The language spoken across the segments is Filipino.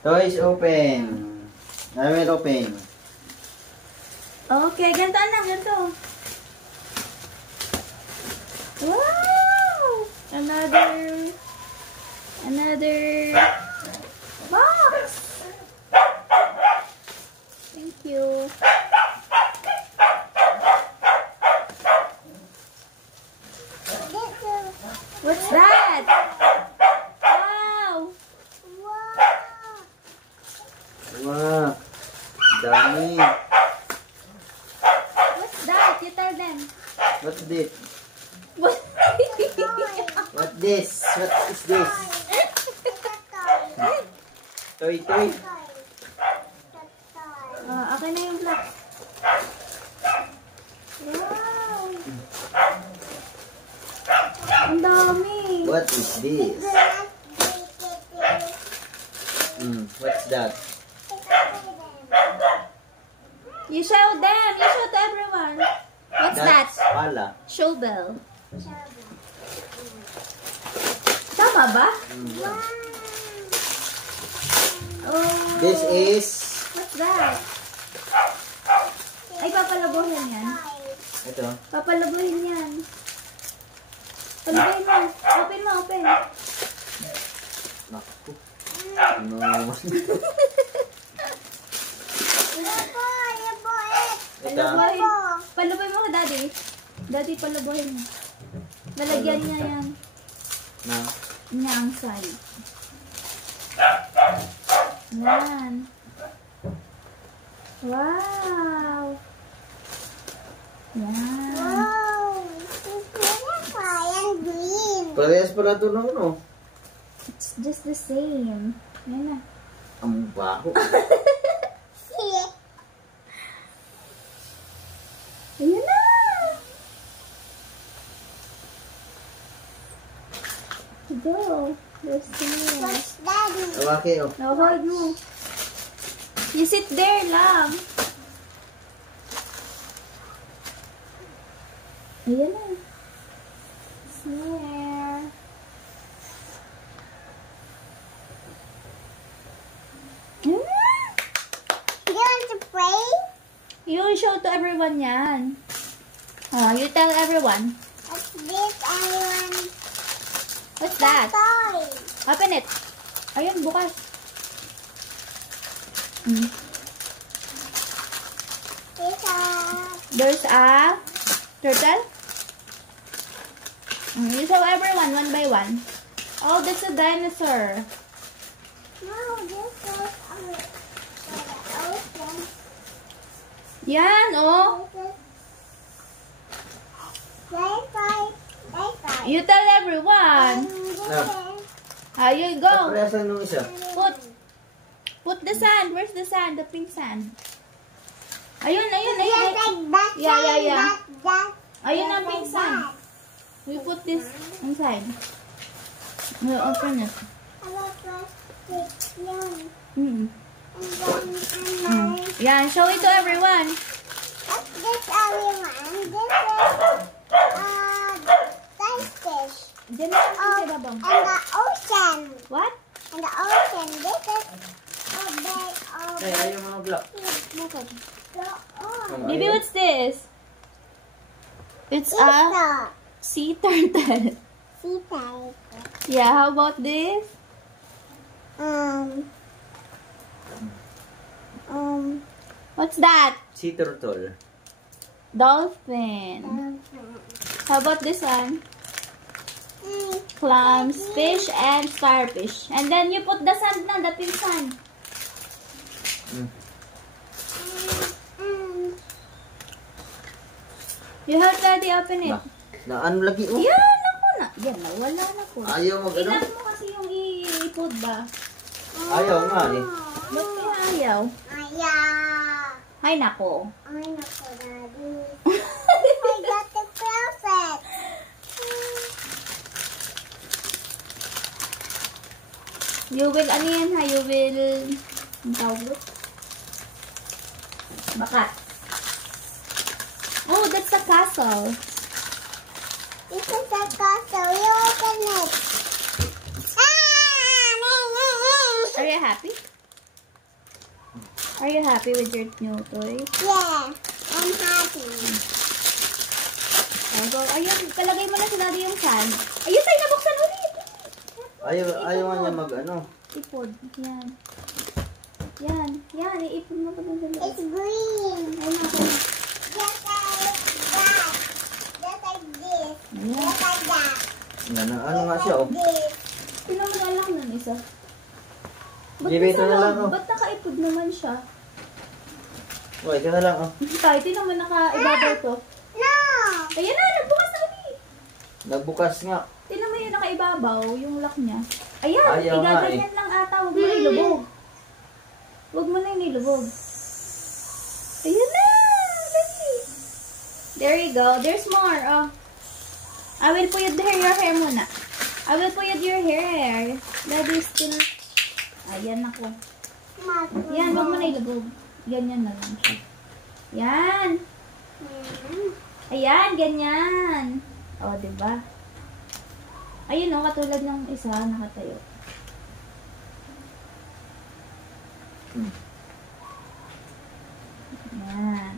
Toys open. I will open. Okay, ganito anak, ganito. Wow! Another box. Thank you. What's that? Wow! Wow. Dami. What's that? You tell them. What's this? What? What this? What is this? Toy. Okay na yung black. Wow! Ang dami. What is this? What's that? You show them. You show to everyone. What's that? Pala. Shovel. Tama ba? Oh. This is... What's that? Ay, papalabuhin yan. Ito. Papalabuhin yan. Palabuhin mo. Open mo, open. Naku. Ano? Ito. Palabuhin mo ka, Daddy. Daddy, palabuhin mo. Lalagyan niya yan. Na? Niya ang side. Yan. Wow! Yan. Parehas pala ito no, no? It's just the same. Yan na. Ang baho. Yan na! Go. There's the Awake, oh. Now hold mo. You sit there lang. Ayan na. Snare. You want to play? You show to everyone yan. Oh, you tell everyone. What's this, everyone? What's that? Toy. Open it. Ayun, bukas. There's a turtle. You show everyone one by one. Oh, that's a dinosaur. No, this is the ocean. Yan, oh. You tell everyone. How you go? Parehasan nung isa. Put the sand. Where's the sand? The pink sand. Ayun. Yeah. Ayun ang pink sand. We put this inside. We'll open it. Yeah, show it to everyone. What's this, everyone? This is fish. Diyan na sa babang. And the ocean. What? And the ocean. This is a big Ay, ayaw mga block. Baby, what's this? It's a sea turtle. sea turtle. Yeah, how about this? What's that? Sea turtle. Dolphin. How about this one? Clams, fish, and starfish. And then you put the sand na, the pink sand. You have already open it. Ano lagi? Oh. Yan, ako na. Yan, nawala na po. Ayaw mag ano? Ilan mo kasi yung i-put ba? Ayaw nga eh. Ba't kaya ayaw? Ay, nako. Ay, nako, Daddy. I got the perfect. You will, ano yan ha? You will, ang tawag doon? Bakat. Oh, that's a castle. This is a castle. You open it. Are you happy? Are you happy with your new toy? Yeah, I'm happy. Ayun, palagay mo na sa daddy yung sand. Ayun, tayo nabuksan ulit. Ayaw nga niya mag ano. Ipod. Yan. Yan. Yan. Iipod mo pa dun sa loob. It's green. Ayun ako. Just like that. Just like this. Just like that. Ano nga siya, oh. This. Tingnan mo na lang nun isa. Ba't Give it nasa na lang, loob? oh. Ba't nakaipod naman siya? Oh, ito na lang, oh. Tayo, tingnan mo nakaibabaw to. No. Ayan na, nagbukas na ulit. Nagbukas nga. Tingnan mo yung nakaibabaw, yung lock niya. Ayan, Ayaw nga, igaganyan lang ata. Huwag mo na ilubog. Huwag mo na inilubog. Ayan na! Dali. There you go. There's more. Oh. I will put your hair muna. I will put your hair. Daddy still... Ayan ako. Yan, huwag mo na ilubog. Ganyan na lang siya. Yan. Ayan, ganyan. O, diba? Ayun o, katulad ng isa, nakatayo. Ayan.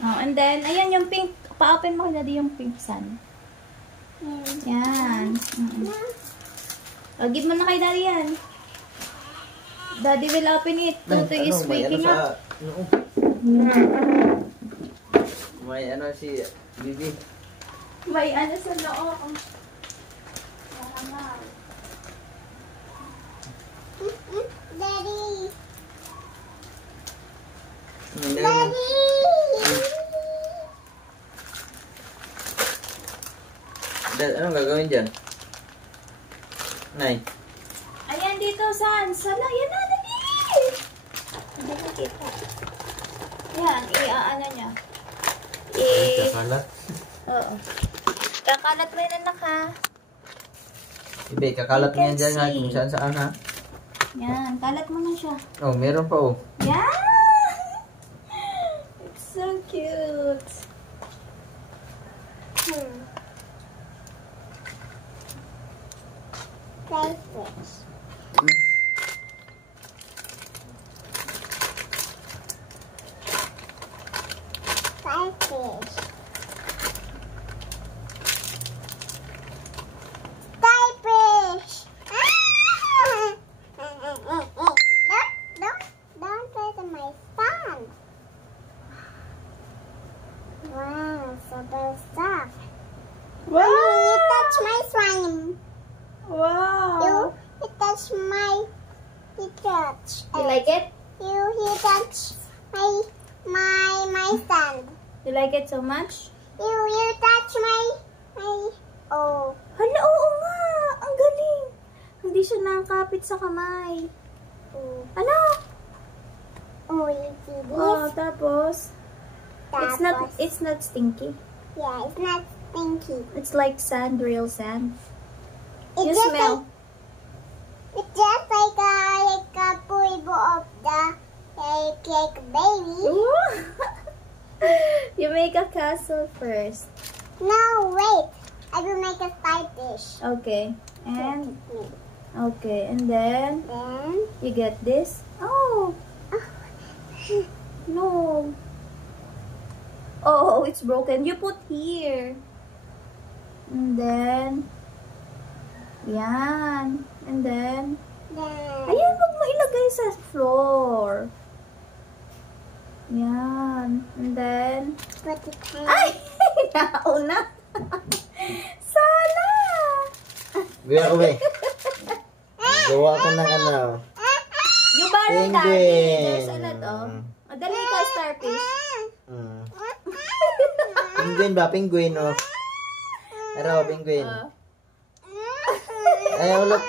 Oh, and then, ayan yung pink. Pa-open mo na yung pink sun. Yan. O, give mo na kay daddy yan. Daddy will open it. Tuto is waking up. May ano si Bibi. May ano sa loob. Daddy. Daddy! Anong gagawin dyan? Nay. Ayan dito, San. Sana, yan na, dali! Hindi nakita. Yan, i-aano niya. Kakalat. Oo. Kakalat mo yun, anak, ha? Ibe, kakalat mo yan dyan nga kung saan saan, ha? Yan, kalat mo na siya. Oh, meron pa, oh. Yan! It's so cute. Crayfish. Crayfish. Crayfish. Don't try to my phone. Wow, so there's stuff. Wow! You touch my slime. Wow! You touch my. You touch. You like it? You touch my stand. You like it so much? You touch my oh. Hala, oo nga! Ang galing! Hindi siya nakakapit sa kamay. Ano? Oh, you see this? Oh, tapos? Tapos, It's not stinky. yeah, it's not stinky. It's like sand, real sand. It's You just smell. It's just like a pulbo of the like a baby. Ooh. You make a castle first. No, wait. I will make a side dish. Okay. And then Then you get this. Oh. No. Oh, it's broken. You put here. And then yan. And then ayan, wag mo ilagay sa floor. Yan. And then put it down. ay! Nauna. Sana! Gaya ko, be. Gawa ko ng ano. You borrow Penguin. daddy. There's a lot, oh. Madali ka, starfish. Penguin ba? Penguin, oh. Pero, penguin. Ayaw, look.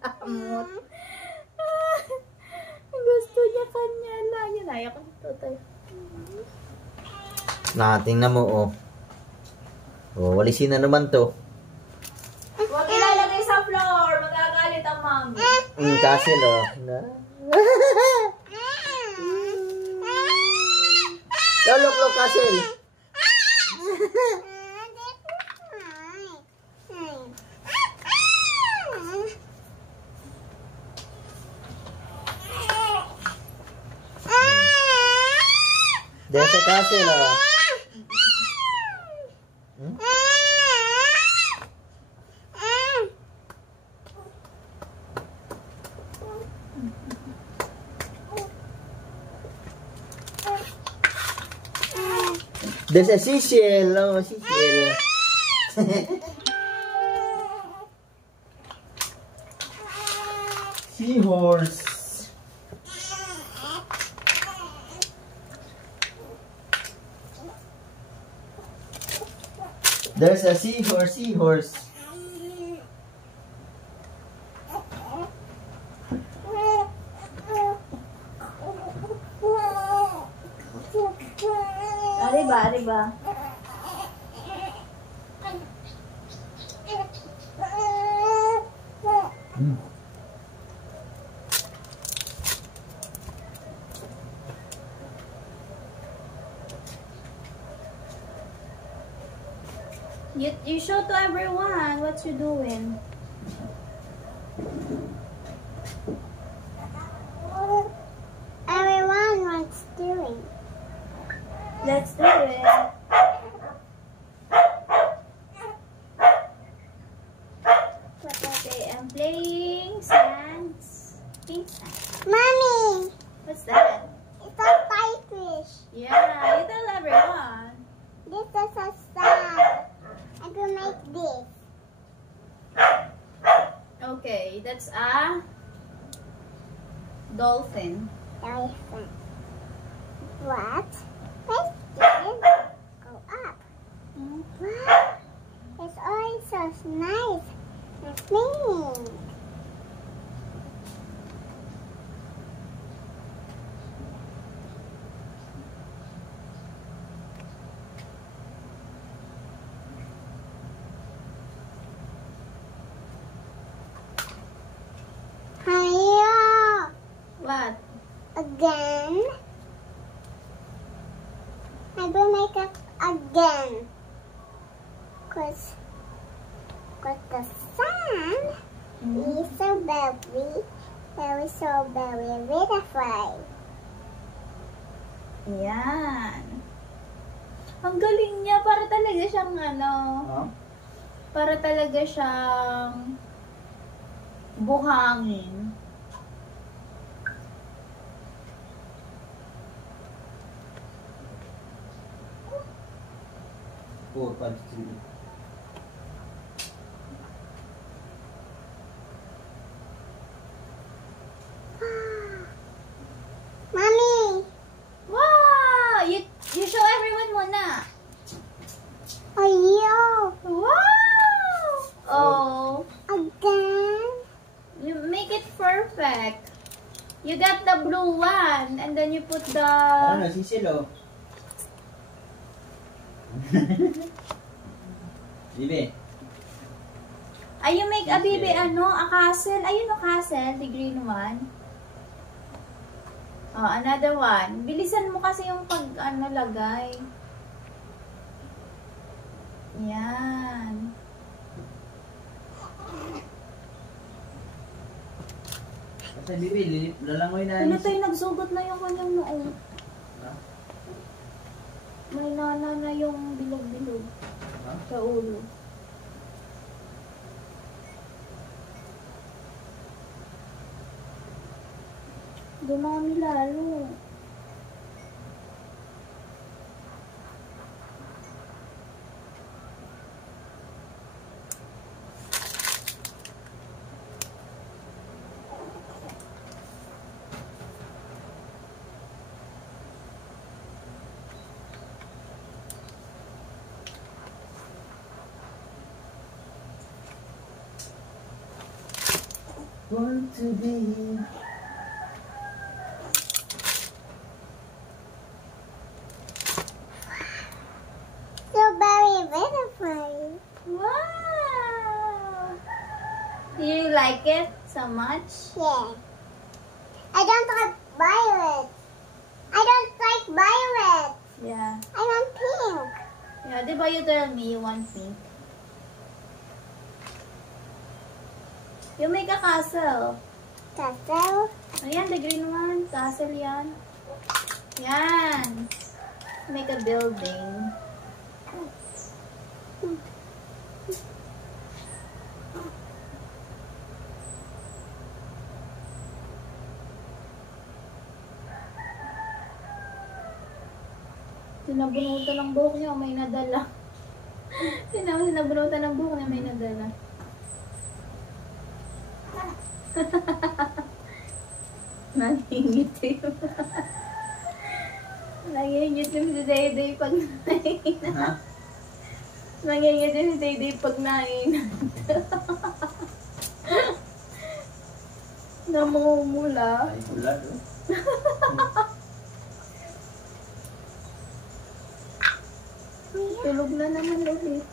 Damot. Gusto niya kanya lang. Yan, ayaw ko nito tayo. Tingnan mo, oh. Oh, walisin na naman to. Huwag ilalagay sa floor. Magagalit ang mami. Castle, oh. Look, castle. There's a castle, oh. Hmm? There's a seashell, oh, seashell. Seahorse. There's a seahorse. Arriba. You show to everyone what you're doing. Everyone wants doing. Let's do it. Okay, I'm playing sands. Pink sand. Mommy, What's that? it's a fish. Yeah, you tell everyone. This is a sand. I will make this. Okay, that's a dolphin. Elephant. What? Let's go up. Wow, it's all so nice and clean. Hiya! What? Again? I will make it again. Cause the sun is so very beautiful. Yan. Ang galing niya. Para talaga siyang Huh? para talaga siyang buhangin. Four, 5, 6. Mommy! Wow! You show everyone muna. Oh, Wow! Oh, again? you make it perfect. You got the blue one, and then you put the... Ano, sisilo? Bibi. Ay, you make a baby, a castle. Ayun o, castle, the green one. Oh, another one. Bilisan mo kasi yung lagay. Yan. Kasi Bibi, lalangoy na. Ano tayo, nagsugot na yung kanyang noo. Ha? May nana na yung bilog-bilog Ha? sa ulo. Dumami lalo. Want to be. So very beautiful. Wow! Do you like it so much? Yeah. I don't like violet. I don't like violet. Yeah. I want pink. Yeah, di ba you tell me you want pink? You make a castle. Castle. Ayan, the green one. Castle yan. Yan. Make a building. Sinabunutan ng buhok niya, may nadala. Sinabunutan ng buhok niya, may nadala. Nangingitim. Nangingitim si Dayday pag nain. Ha? Nangingitim si Dayday pag nain. Namumula. Ay, wala doon. Tulog na naman ulit.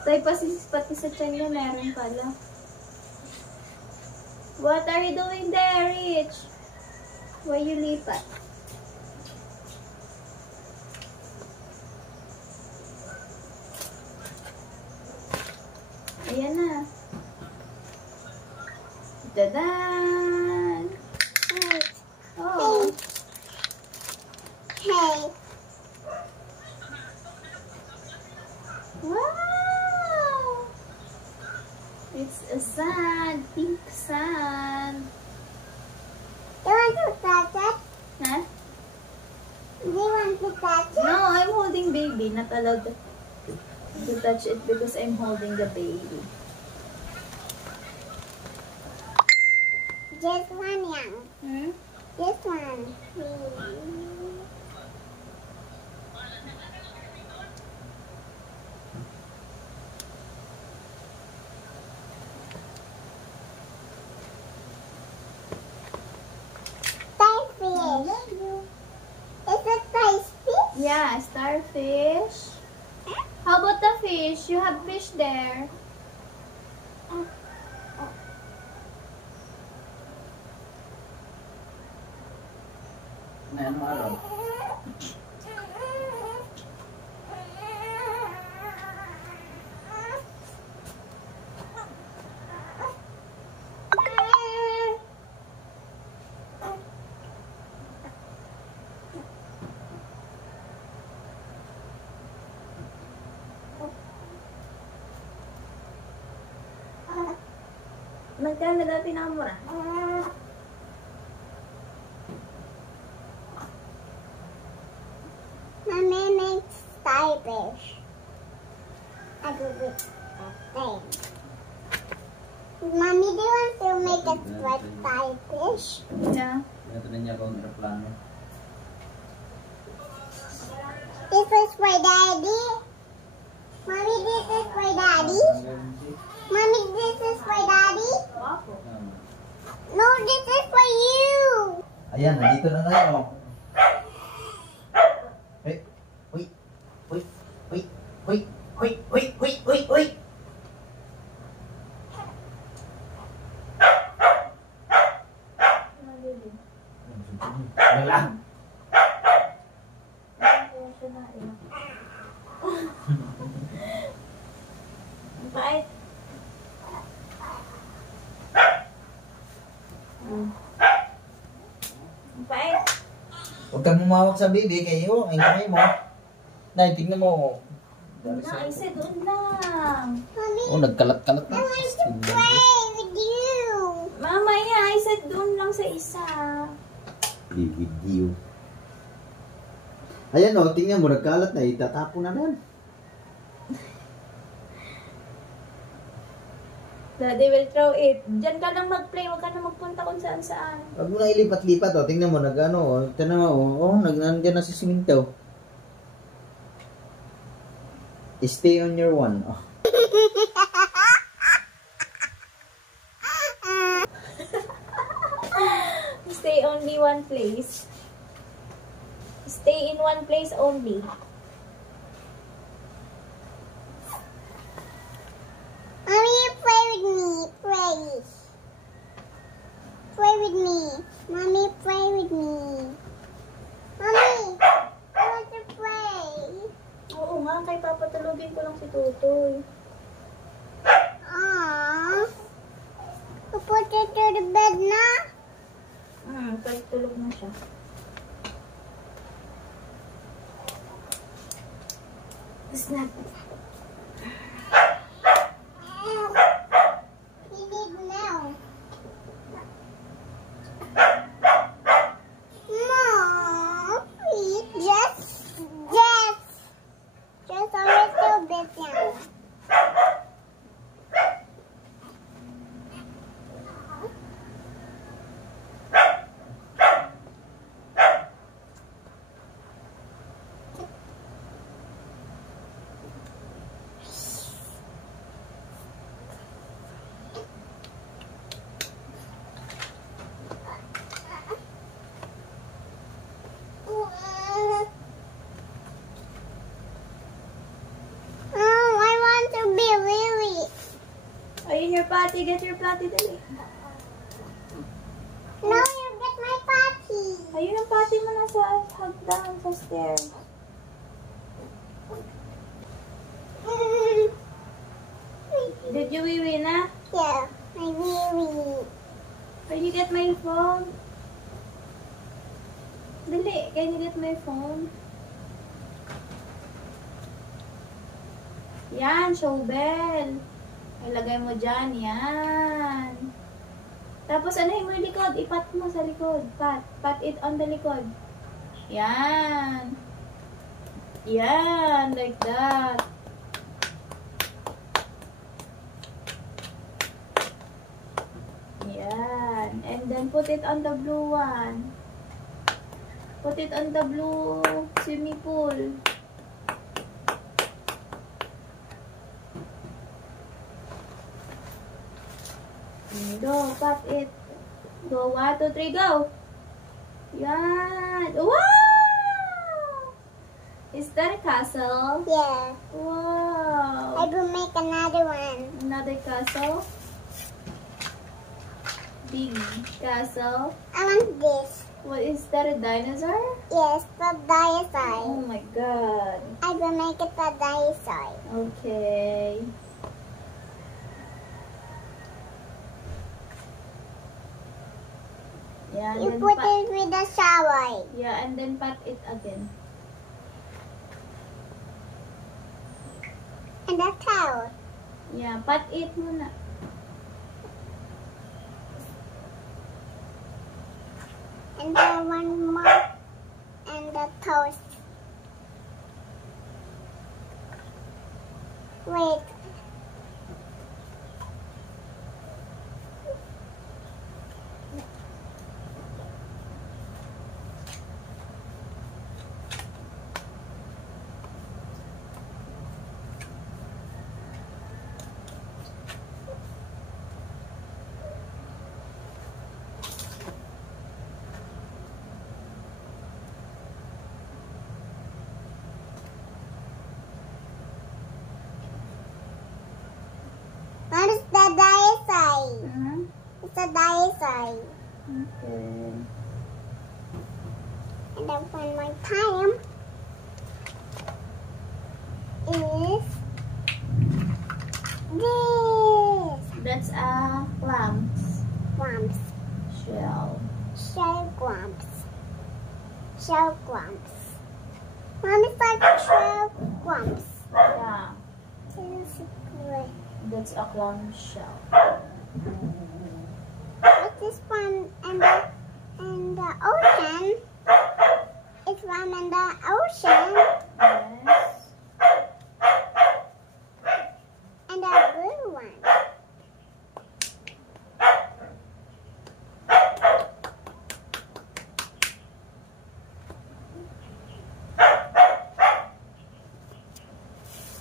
Tay pati sa tiyan niya meron pala. What are you doing there, Rich? Why you lipat? Ayan na. Dadan! Hey. Oh. Hey. Wow! It's a sand, pink sand. You want to touch it? Huh? Do you want to touch it? No, I'm holding baby. Not allowed to touch it because I'm holding the baby. Just one, young. Hmm? Just one. Starfish. Is it starfish? Yeah, starfish. How about the fish? You have fish there. Ngayon mo araw. Magkano na pinamura? Mommy makes starfish. I do this thing. Mommy, do you want to make a starfish? Yeah. Pinatunan niya akong aeroplano. This is for Daddy. Mommy, this is for Daddy. Mommy, this is for Daddy. No, this is for you. Ayan, nandito na tayo. Hey, wait, wait, wait, wait, wait, wait, wait, wait, wait. Wala. Ang pait. Ang pait. Huwag kang mumawak sa baby kayo. Ay, kamay mo. Nay, tignan mo. Na, isa doon lang. Mommy, Oh, nagkalat-kalat na. I want to play with you. Mamaya, isa doon lang sa isa. Play with you. Ayan o, tingnan mo, nagkalat na. Itatapo na yan. Daddy will throw it. Diyan ka lang mag-play. Huwag ka na magpunta kung saan-saan. Huwag mo na ilipat-lipat o. Tingnan mo, nag-ano o. Tingnan mo o. Nandiyan na si Siminto. Stay on your one. Oh. Stay only one place. Stay in one place only. Mommy, play with me. Please. Play with me. Mommy, play with me. Mommy, I want to play. Oo nga, kay papatulogin ko lang si Tutoy. Aww. You put it to the bed na. Tulog na siya. Snap. You need now. No, please, just a little bit now. Ayun your potty. Get your potty, dali. No, you get my potty. Ayun ang potty mo nasa hagdan sa stairs. Did you wee na? Yeah, my wee. Can you get my phone? Dali, can you get my phone? Yan, showbell. Ilagay mo dyan, yan. Tapos ano yung likod? Ipat mo sa likod. Pat it on the likod. Yan. Yan, like that. Yan. And then put it on the blue one. Put it on the blue swimming pool. Go, pat it. Go, 1, 2, 3, go. Yan. Wow! Is that a castle? Yeah. Wow. I will make another one. Another castle? Big castle? I want this. What is that, a dinosaur? Yes, the Oh dinosaur. my god. I will make it a dinosaur. Okay. Yeah, and You then put pat, it with the shower. yeah, and then pat it again. And the towel. Yeah, pat it muna. And then one more. And the toast. Wait. What is the dinosaur? It's a dinosaur. Okay. And then one more time is this. That's a clams Grumps. shell. Shell grumps. Shell grumps. Mom, it's like shell grumps. Yeah, This is great. that's a clam shell. What's this one in the ocean? It's one in the ocean. Yes. And the blue one.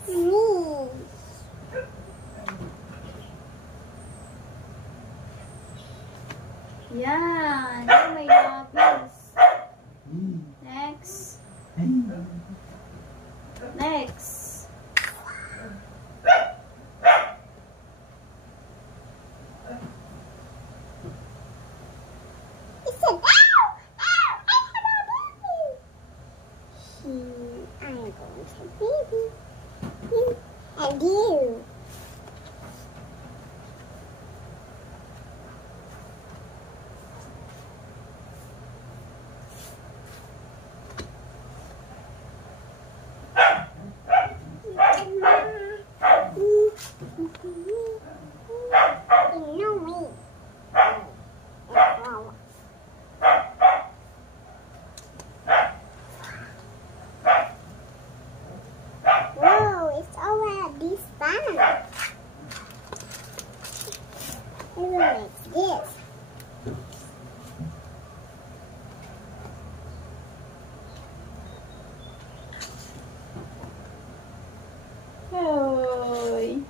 Me. Yan. Oh, may lapis. Next. Next. He said, ow! Ow! I have a baby! I'm going to baby. You and you. don't like this. Hoy.